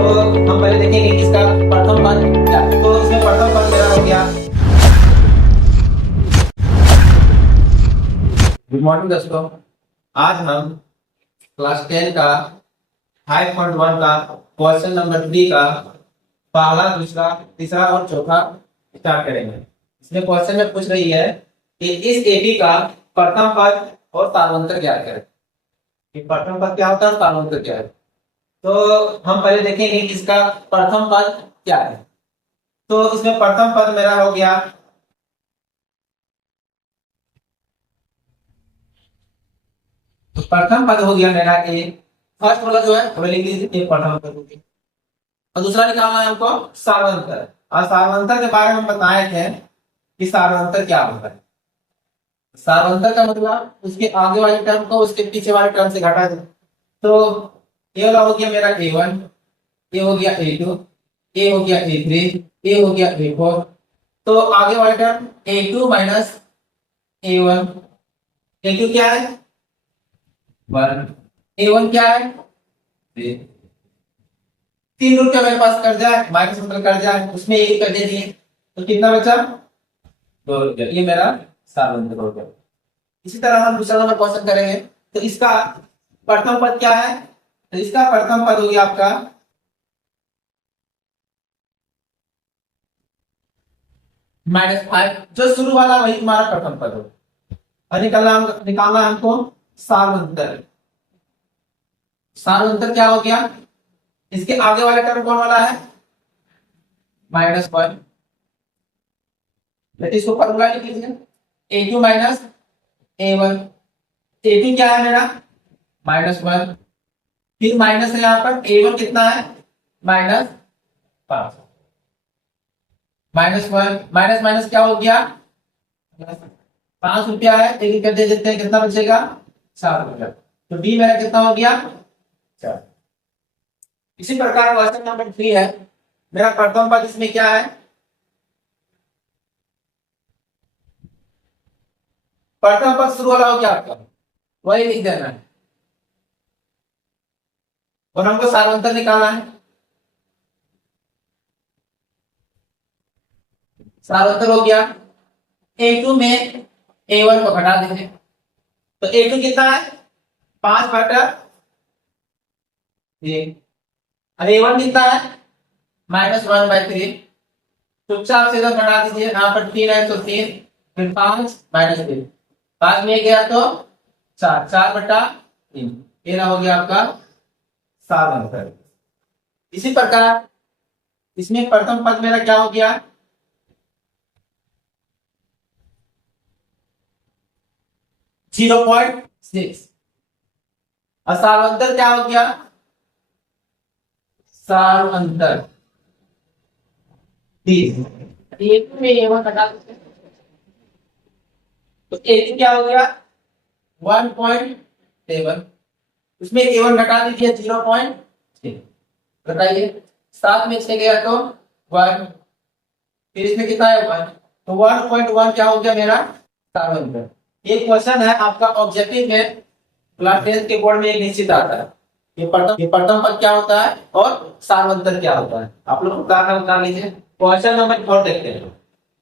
तो हम पहले देखेंगे कि इसका प्रथम पद क्या है। तो इसमें प्रथम पद मेरा हो गया। गुड मॉर्निंग दोस्तों, आज हम क्लास 10 का 5.1 का क्वेश्चन नंबर 3 का पहला, दूसरा, तीसरा और चौथा स्टार्ट करेंगे। इसमें क्वेश्चन में पूछ रही है कि इस एपी का प्रथम पद और सार्वंतर ज्ञात करें। कि प्रथम पद क्या होता है, सार्वंतर क्या है। तो हम पहले देखेंगे कि इसका प्रथम पद क्या है। तो इसमें प्रथम पद मेरा हो गया, तो प्रथम पद हो गया मेरा ए। फर्स्ट वाला जो है हमें लिख लीजिए, प्रथम पद हो गया। और दूसरा निकालना है हमको सार्वंतर। और सार्वंतर के बारे में बताए थे कि सार्वंतर क्या होता है। सार्वंतर का मतलब उसके आगे वाले टर्म को उसके पीछे वाले टर्म से घटा दे। तो ये वाला हो गया मेरा A1, ये हो गया A2, ये हो गया A3, ये हो गया A4। तो आगे वाले term A2 minus A1। A2 क्या है 1, A1 क्या है 3। 3 रुपया मेरे पास कर्जा है, माइनस मतलब कर्जा है, उसमें 1 कर दे दिए तो कितना बचा 2 रुपया। ये मेरा सार्वंतर हो गया। इसी तरह हम दूसरा नंबर क्वेश्चन करेंगे। तो इसका प्रथम पद क्या है, तो इसका प्रथम पद हो गया आपका -5। जो शुरू वाला वही तुम्हारा प्रथम पद हो। और निकालना हमको सार्वंतर। सार्वंतर क्या हो गया, इसके आगे वाला टर्म कौन वाला है -1। इसको फॉर्मूला लिख लीजिए, A2 माइनस A1। A2 क्या है मेरा -1, फिर माइनस है यहाँ पर A1 कितना है -5। -1 माइनस माइनस क्या हो गया 5 रुपया है, एक कर दे देते हैं, कितना बचेगा 4 रुपया। तो डी मेरा कितना हो गया 4। इसी प्रकार क्वेश्चन नंबर 3 है। मेरा प्रथम पद इसमें क्या है, प्रथम पद शुरू वाला हो गया आपका, वही लिख देना है। और हमको सार्वंतर निकालना है। सार्वंतर हो गया A2 में A1 को घटा दीजिए। तो A2 कितना है 5/1। और A1 कितना है -1/3। चुपचाप से इधर घटा दीजिए, यहाँ पर 3 है तो 3, फिर 5 -3, 5 में गया तो 4, 4/3। ये हो गया आपका सार्वंतर। इसी प्रकार इसमें प्रथम पद मेरा क्या हो गया 0.6। और सार्वंतर क्या हो गया, सार्वंतर 30। A2 में A1 घटा दीजिए, तो A2 क्या हो गया 1.7। उसमें A1 घटा दीजिए 0.6। बताइए 7 में से गया तो 1, फिर इसमें कितना है 1, तो 1.1 क्या हो गया मेरा सार्वंतर। ये क्वेश्चन है आपका ऑब्जेक्टिव में, क्लास 10 के बोर्ड में एक निश्चित आता है। ये प्रथम पद क्या होता है और सार्वंतर क्या होता है, आप लोग उतार लीजिए। क्वेश्चन नंबर 4 देखते हैं।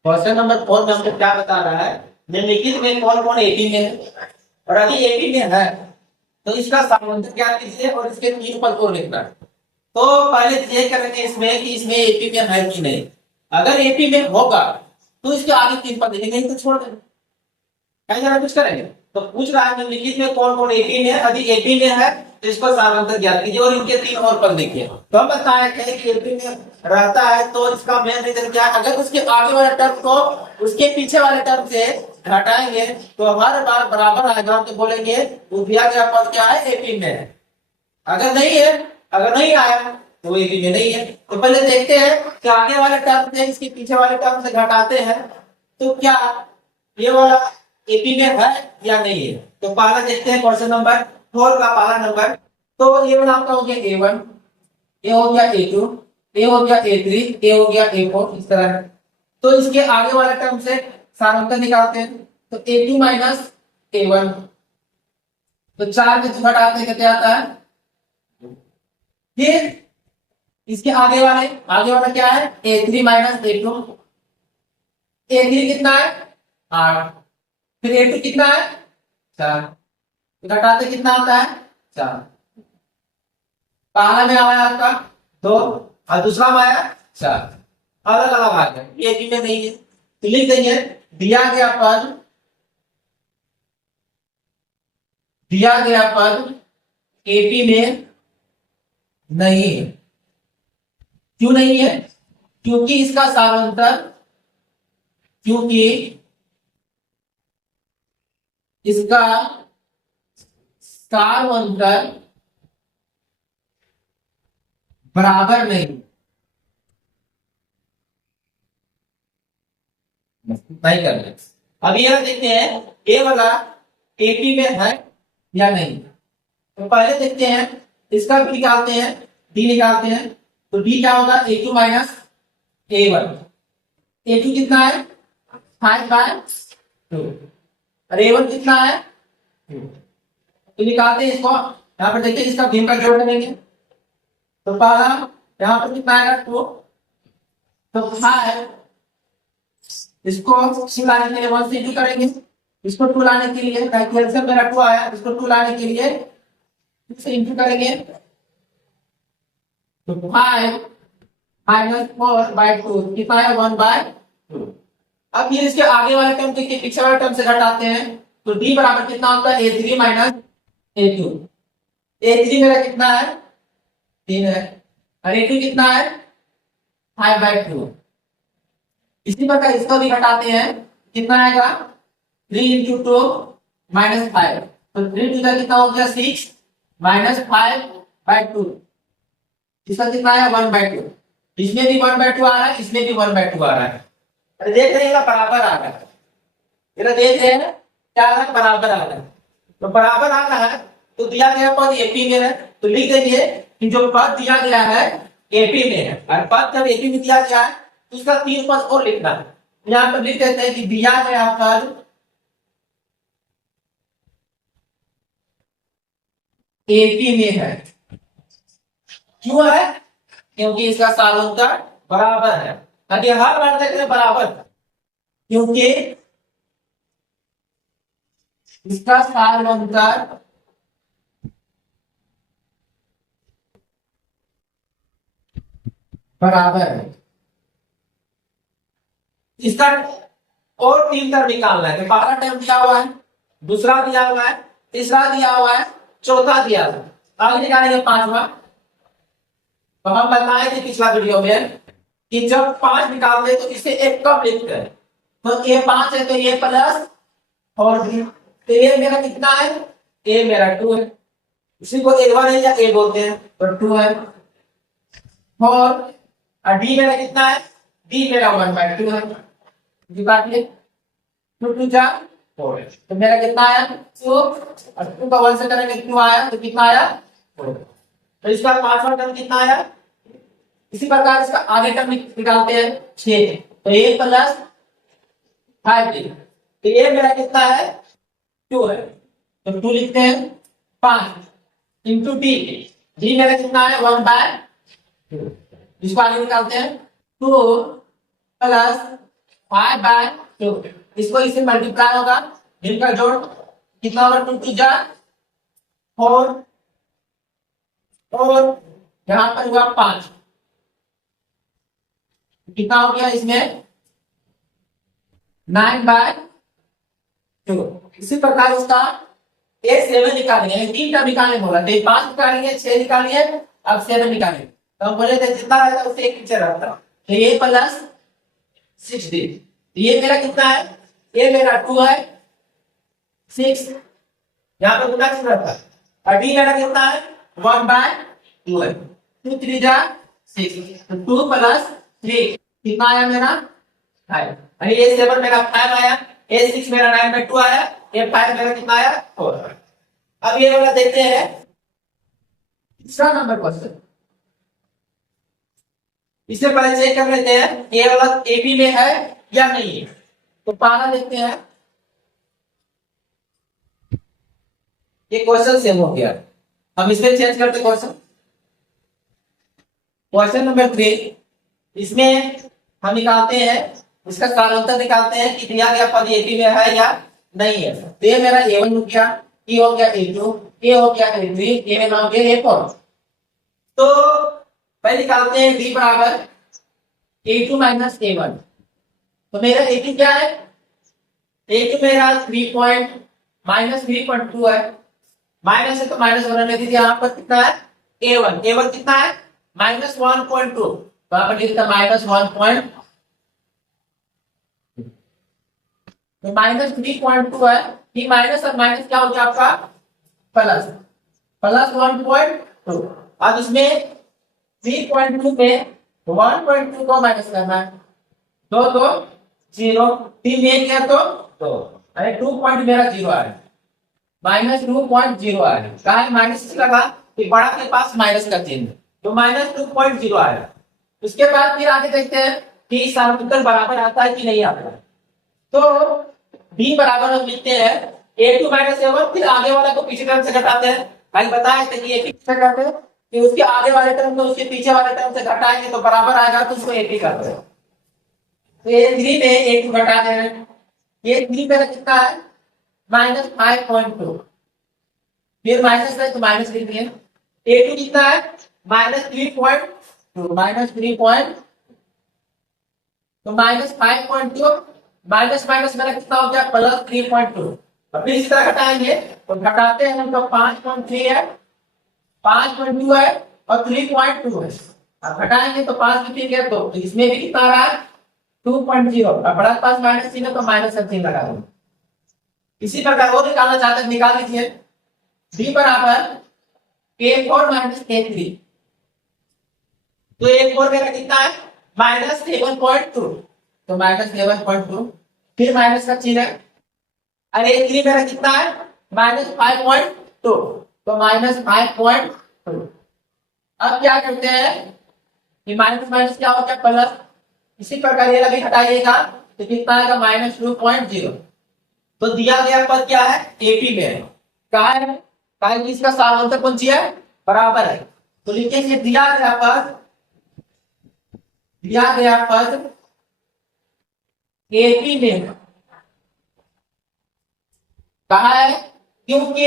क्वेश्चन नंबर 4 में हमको क्या बता रहा है, निम्नलिखित में कौन कौन एपी में है, और अभी एपी में है तो इसका सार्वंतर क्या लीजिए और इसके 3 पद को लिखना है। तो पहले चेक करेंगे इसमें कि इसमें एपी में है कि नहीं। अगर एपी में होगा तो इसके आगे 3 पद लिखेंगे, नहीं तो छोड़ देंगे, कहीं जाना कुछ करेंगे। तो पूछ रहा है निम्नलिखित में कौन कौन एपी में है, अभी एपी में है तो इसको सार्वंतर ज्ञात कीजिए और इनके 3 और पद लिखिए। तो हम बताए थे कि एपी में रहता है तो इसका मेन रीजन क्या है, अगर उसके आगे वाले टर्म को उसके पीछे वाले टर्म से घटाएंगे तो हर बार बराबर आएगा, तो बोलेंगे वो दिया गया पद क्या है एपी में है। अगर नहीं है, अगर नहीं आया तो वो एपी में नहीं है। तो पहले देखते हैं कि आगे वाले टर्म से इसके पीछे वाले टर्म से घटाते हैं तो क्या ये वाला एपी में है या नहीं है। तो पहला देखते हैं क्वेश्चन नंबर 4 का पहला नंबर। तो ये वाला आपका हो गया A1, ये हो गया A2, ये हो गया A3, ये हो गया A4, इस तरह है। तो इसके आगे वाले टर्म से सार्वंतर निकालते हैं। तो A2 माइनस A1, तो 4 में घटाते हैं कितना आता है, फिर इसके आगे वाला क्या है, A3 माइनस A2। A3 कितना है 8, फिर A2 कितना है 4, घटाते कितना आता है 4। पहला में आया आपका 2 और दूसरा में आया 4, अलग अलग आ गया, ये भी में नहीं है तो लिख देंगे दिया गया पद एपी में नहीं है। क्यों नहीं है, क्योंकि इसका सारांतर बराबर नहीं करना। अब यह देखते हैं ए वाला एपी में है या नहीं। तो पहले देखते हैं इसका भी निकालते हैं, डी निकालते हैं। तो डी क्या होगा A2 माइनस A1। A2 कितना है 5/2 और A1 कितना है 2। तो निकालते हैं इसको, यहाँ पर देखिए इसका भिन्न का जोड़ करेंगे। तो पहला यहाँ पर कितना आएगा 2, तो 5, इसको 2 लाने के लिए 1 से 2 करेंगे, इसको 2 लाने के लिए कैलकुलेशन मेरा 2 आया, इसको 2 लाने के लिए 2 से इंटू करेंगे। तो 5 माइनस 4/2 कितना है 1/2। अब ये इसके आगे वाले टर्म देखिए, पीछे वाले टर्म से घटाते हैं। तो d बराबर कितना होता है A3 माइनस A2। A3 मेरा कितना है 3 है और A2 कितना है 5/2। इसी प्रकार इसको भी घटाते हैं, कितना आएगा 3 × 2 माइनस 5। तो 3 टू कितना हो गया 6 माइनस 5/2, इसका कितना है 1/2। इसमें भी 1/2 आ रहा है, इसमें भी 1/2 आ रहा है। अरे देख रहे हैं बराबर आ रहा है, इधर देख रहे हैं क्या आ रहा है बराबर आ रहा है। तो बराबर आ रहा है तो दिया गया पद एपी में है, तो लिख देंगे कि जो पद दिया गया है एपी में है। और पद जब एपी में दिया गया है तो उसका 3 पद और लिखना है। यहाँ पर लिख देते हैं कि दिया गया पद एपी में है। क्यों है, क्योंकि इसका सालोंतर बराबर है। ताकि हर बार देख रहे बराबर, क्योंकि इसका सालोंतर बराबर है। इसका और 3 टर्म निकालना है। तो पहला टर्म दिया हुआ है, दूसरा दिया हुआ है, तीसरा दिया हुआ है, चौथा दिया हुआ है। आगे निकालेंगे 5वां। तो हम बताए थे पिछला वीडियो में कि जब 5 निकालते तो इसे एक कम लिखते हैं। तो ये 5 है तो ये प्लस और भी, तो ये मेरा कितना है ए मेरा 2 है, इसी को A1 है या ए बोलते हैं, तो 2 है। और डी मेरा कितना है, डी मेरा 1/2 है। काटिए 2 2 जा 4, तो मेरा कितना आया 2 और 2 का 1 से करेंगे 2 आया, तो कितना आया 4। तो इसका 5वां टर्म कितना आया। इसी प्रकार इसका आगे टर्म निकालते हैं 6, तो a प्लस 5d, तो ये मेरा कितना है 2 है, तो 2 लिखते हैं 5 इंटू डी, डी मेरा कितना है 1/2। इसको आगे निकालते हैं 2 प्लस 5/2, इसको इससे मल्टीप्लाई होगा, इनका जोड़ कितना होगा 2 2 जा 4 और यहां पर हुआ 5, कितना हो गया इसमें 9/2। इसी प्रकार उसका A7 निकालेंगे, 3 टर्म निकालने बोला, 5 निकालेंगे, 6 निकालिए, अब 7 निकालेंगे। तो हम बोले थे जितना रहता उससे एक पीछे रहता, तो ये प्लस 6d, ये मेरा कितना है, ये मेरा 2 है 6, यहाँ पर गुना कितना रहता है, और d मेरा कितना है 1/2 है, 2 3 जा 6, तो 2 प्लस 3 कितना आया मेरा 5, और ये 7 मेरा 5 आया, ये 6 मेरा 9/2 आया, ये 5 मेरा कितना आया 4। अब ये वाला देखते हैं तीसरा नंबर क्वेश्चन। इससे पहले चेक कर लेते हैं ये वाला एपी में है या नहीं है। तो पहला देखते हैं, ये क्वेश्चन सेम हो गया, हम इसमें चेंज करते क्वेश्चन। क्वेश्चन नंबर 3, इसमें हम निकालते हैं, इसका कालांतर निकालते हैं कि दिया गया पद एपी में है या नहीं है। तो ये मेरा A1 हो गया, E हो गया A2, A हो गया A3, A में हो गया A4। तो पहले निकालते हैं D बराबर A2 माइनस A1। तो मेरा A2 क्या है? A2 मेरा 3 पॉइंट माइनस 3.2 है, माइनस है तो माइनस होने दीजिए। यहाँ पर कितना है? A1, A1 कितना है? माइनस 1.2, तो यहाँ पर लिखता माइनस 1. तो माइनस 3.2 है, ये माइनस और माइनस क्या हो गया आपका? Plus, plus 1.2। अब इसमें 3.2 में 1.2 को माइनस करना है, 2 2 0, 3 एक है तो 2, अरे 2 पॉइंट मेरा 0 आ रहा है, माइनस 2.0 आ रहा है। कहा है माइनस इसलिए लगा कि बड़ा के पास माइनस का चिन्ह, तो माइनस 2.0 आ रहा है। उसके बाद फिर आगे देखते हैं कि समांतर बराबर आता है कि नहीं आता है। तो b बराबर हम लिखते हैं A2 माइनस A1, फिर आगे वाला को पीछे टर्म से घटाते हैं। भाई बताया था कि AP से करते हैं कि उसके आगे वाले टर्म को उसके पीछे वाले टर्म से घटाएंगे तो बराबर आएगा, तो उसको AP करते हैं। तो A3 में A2 घटा दे रहे हैं, A3 मेरा कितना है? माइनस 5.2, फिर माइनस है तो माइनस लिख दिए। A2 कितना है? माइनस 3.2, माइनस 3 पॉइंट, तो माइनस 5.2 माइनस माइनस मेरा कितना हो गया? प्लस 3.2। अब फिर इस तरह घटाएंगे तो घटाते हैं हम तो 5.3 है, 5.2 है और 3.2 है। अब घटाएंगे तो 5 में 3 है, तो इसमें भी कितना आ रहा है? 2.0। अब बड़ा के पास माइनस चिन्ह है तो माइनस का चिन्ह लगा दो। इसी प्रकार वो निकालना चाहते हैं, निकाल लीजिए। b बराबर A4 माइनस A3, तो A4 मेरा कितना है? माइनस 7.2, तो माइनस 7.2, फिर माइनस का चिन्ह है। अरे A3 मेरा कितना है? माइनस 5.2, तो माइनस 5.2। अब क्या करते हैं कि माइनस माइनस क्या हो गया? प्लस। इसी प्रकार ये लगे हटाइएगा तो कितना आएगा? माइनस 2.0। तो दिया गया पद क्या है? AP में है। कहा है? कहा है कि इसका समांतर कौन सी है? बराबर है। तो लिखेंगे दिया गया पद AP में कहा है क्योंकि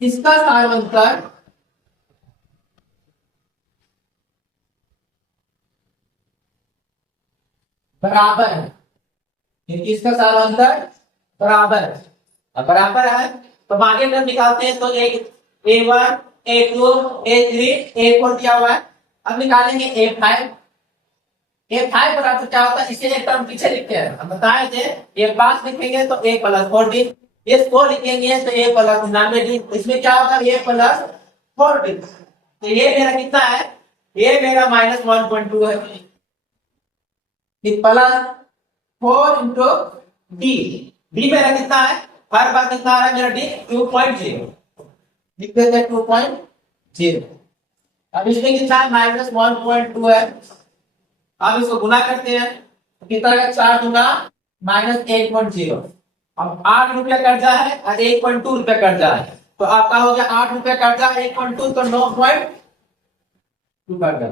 इसका समांतर बराबर है, क्योंकि इसका समांतर बराबर है। अब बराबर है तो आगे जब निकालते हैं तो एक A1 A2 A3 A4 दिया हुआ है। अब निकालेंगे A5। A5 बराबर क्या होता है? इसे एक टर्म पीछे लिखते हैं, हम बताए थे। ये पास लिखेंगे तो A प्लस 4D, ये 4 लिखेंगे तो A प्लस 99D, इसमें क्या होगा? A plus 4D। तो ये मेरा कितना है? ये मेरा माइनस 1.2 है, प्लस 4 इंटू डी। डी मेरा कितना है? हर बार कितना आ रहा है मेरा? डी 2.0, लिख देते हैं 2.0। अब इसमें कितना है? माइनस 1.2 है। अब इसको गुना करते हैं तो कितना है? 4 गुना माइनस 8.0। अब 8 रुपया कर्जा है और 1.2 रुपया कर्जा है, तो आपका हो गया 8 रुपया कर्जा, 1.2 तो 9.2 कर्जा।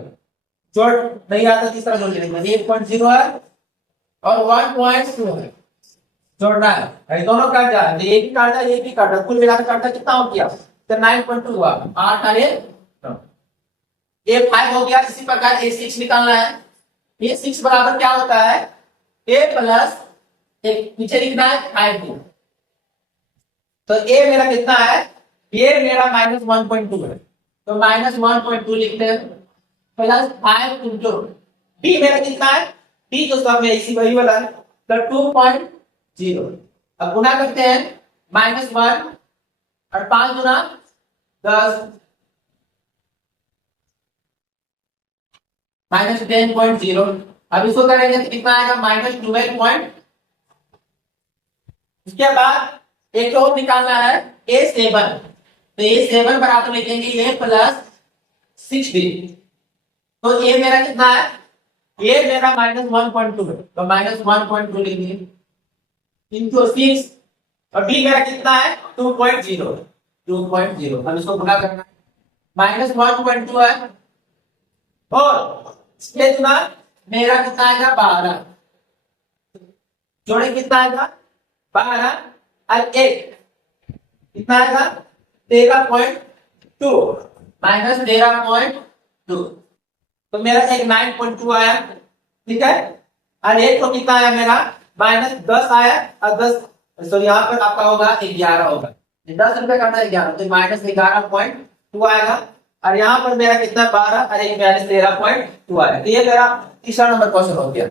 जोड़ नहीं आता, तीसरा जोड़ लेंगे। 1.0 है और 1.2 है, जोड़ना है। दोनों कर्जा है, ये भी कर्जा ये भी कर्जा, कुल मिलाकर कर्जा कितना हो गया? तो 9.2 हुआ। 8 और 5 हो गया। इसी प्रकार A6 निकालना है। A6 बराबर क्या होता है? A प्लस एक पीछे लिखना है 5D। तो A मेरा कितना है? ये मेरा माइनस 1.2 है, तो माइनस 1.2 लिखते हैं, प्लस 5 इंटू D मेरा कितना है? D तो सब में इसी वही वाला है, तो 2.0। अब गुना करते हैं, माइनस 1 और 5 गुना 10, माइनस 10.0। अब इसको करेंगे तो कितना आएगा? माइनस 12. उसके बाद एक और निकालना है A7, तो A7 बराबर लिखेंगे A प्लस 6D। तो A मेरा कितना है? ये मेरा माइनस 1.2 है, तो माइनस 1.2 लिखेंगे इंटू 6, और D मेरा कितना है? 2.0, 2.0। हम इसको गुना करना है, -1.2 है और इसके बाद मेरा कितना आएगा 12 जोड़े कितना आएगा 12 और 1 कितना आएगा 13.2 -13.2 तो मेरा एक 9.2 आया ठीक है और एक तो कितना आया मेरा -10 आया और 10 सॉरी यहाँ पर आपका होगा 11 होगा 10 रुपए का 11 तो -11.2 आएगा और यहाँ पर मेरा कितना 12 और एक -13.2 आया तो ये मेरा तीसरा नंबर क्वेश्चन हो गया।